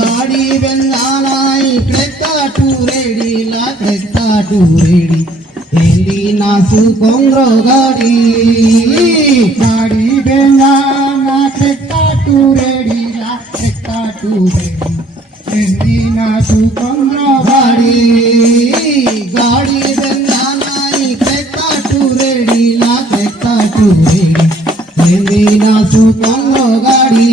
गाड़ी बेंगानाई क्रेकाटू रेडी ला क्रेकाटू ready Eli नासु कोंग्रो गाड़ी गाड़ी बेंगाना क्रेकाटू रेडी ला क्रेकाटू रेडी एली नासु कोंग्रो गाड़ी गाड़ी बेंगानाई क्रेकाटू रेडी ला क्रेकाटू रेडी एली नासु कोंग्रो गाड़ी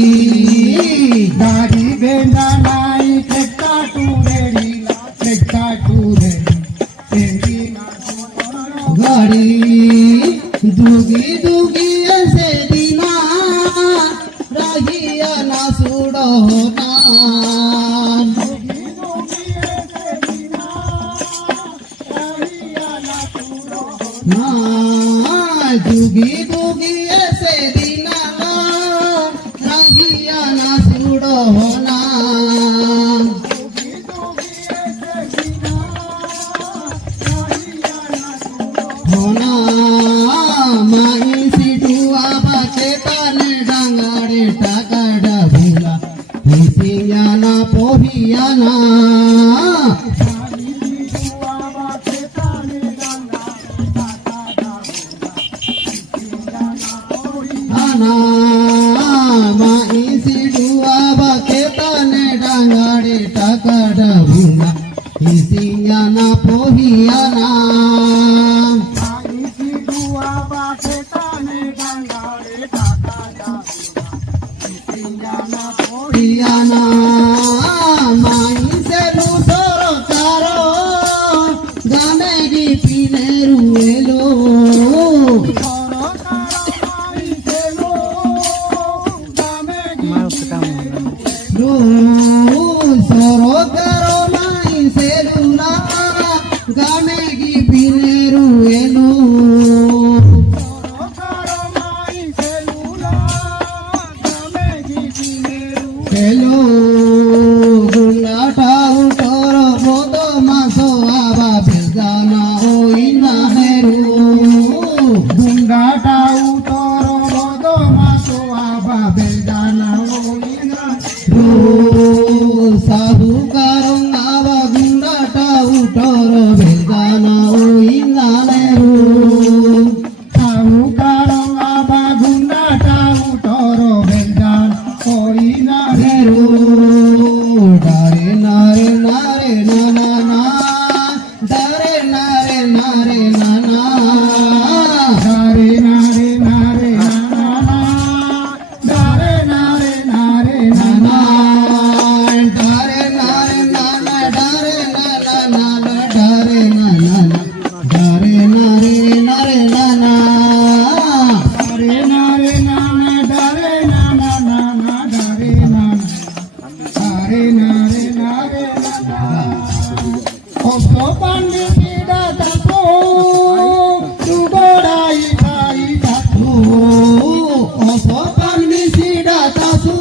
गाड़ी बेंगानाई क्रेकाटू रेडी ला क्रेकाटू रेडी एली नासु कोंग्रो गाड़ी दुगी दुगी ऐसे दिना रहिया ना सुड़ो ना दुगी दुगी ऐसे दिना रहिया ना सुड़ो ना होना माई सिटुआ बाके ताने डांगाड़े टाकाड़ा भूला हिसियाना पोहियाना आना माई सिटुआ बाके ताने डांगाड़े टाकाड़ा भूला हिसियाना पोहियाना Piana, mai se lusoro caro, game di pineruelo. Soro caro mai se lo, game di pineruelo. Soro caro mai se lula, game di pineruelo. Hello, gunata utoro bodo maso aba belgana oina heru. Gunata utoro bodo maso aba belgana oina heru. Sahu karong aba gunata utoro belgana oina heru. Sahu karong aba gunata utoro belgana oina heru. Dare nare nare na na na, dare nare nare na na, dare nare nare na na, dare nare nare na na, dare nare na na, dare na na na, dare na na na, dare nare nare na na, dare nare na na, dare na na na, dare na na. Nare nare nare nare Oso pandi kida tapo Tugodai kai tapo Oso pandi kida tapo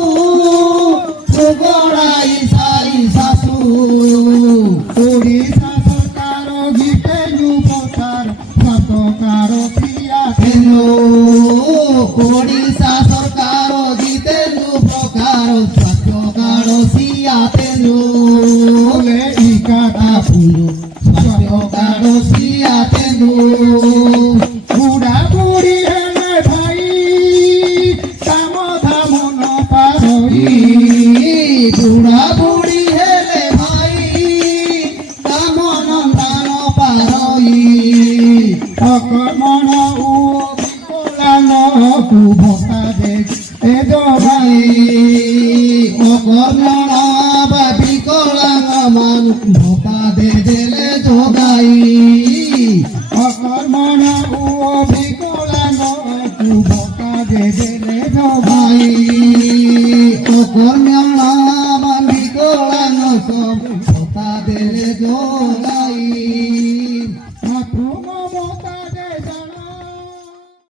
Tugodai sai sasu Uri sasu karo gite nyupo karo Sato karo pia hello Odisha ସରକାର ଜିତେନ୍ଦୁ ପ୍ରକାର ସ୍ୱାସ୍ଥ୍ୟ card ସିଆତେନ୍ଦୁ ବୋଲେ ଇ କାଟା ପୁଞ୍ଜୁ ସ୍ୱାସ୍ଥ୍ୟ card ସିଆତେନ୍ଦୁ ବୁଢ଼ା ବୁଢ଼ୀ ହେଲେ ଭାଇ କାମ ଧାମ ନ ପାରଇ ବୁଢ଼ା ବୁଢ଼ୀ ହେଲେ ଭାଇ କାମ ନନ୍ଦାନ ପାରଇ ଅକର୍ମଣ ଓ ବିକଳାଙ୍ଗକୁ ଭତ୍ତା ଦେ ଏ ଯୋଗାଇ ଅକର୍ମଣ ବା ବିକଳାଙ୍ଗ ମାନଙ୍କୁ ଭତ୍ତା ଦେଲେ ଯୋଗାଇ ଅକର୍ମଣ ଓ ବିକଳାଙ୍ଗକୁ ଭତ୍ତା ଦେଲେ ଯୋଗାଇ ଭାଇ ଅକର୍ମଣ ବା ବିକଳାଙ୍ଗ ସବୁ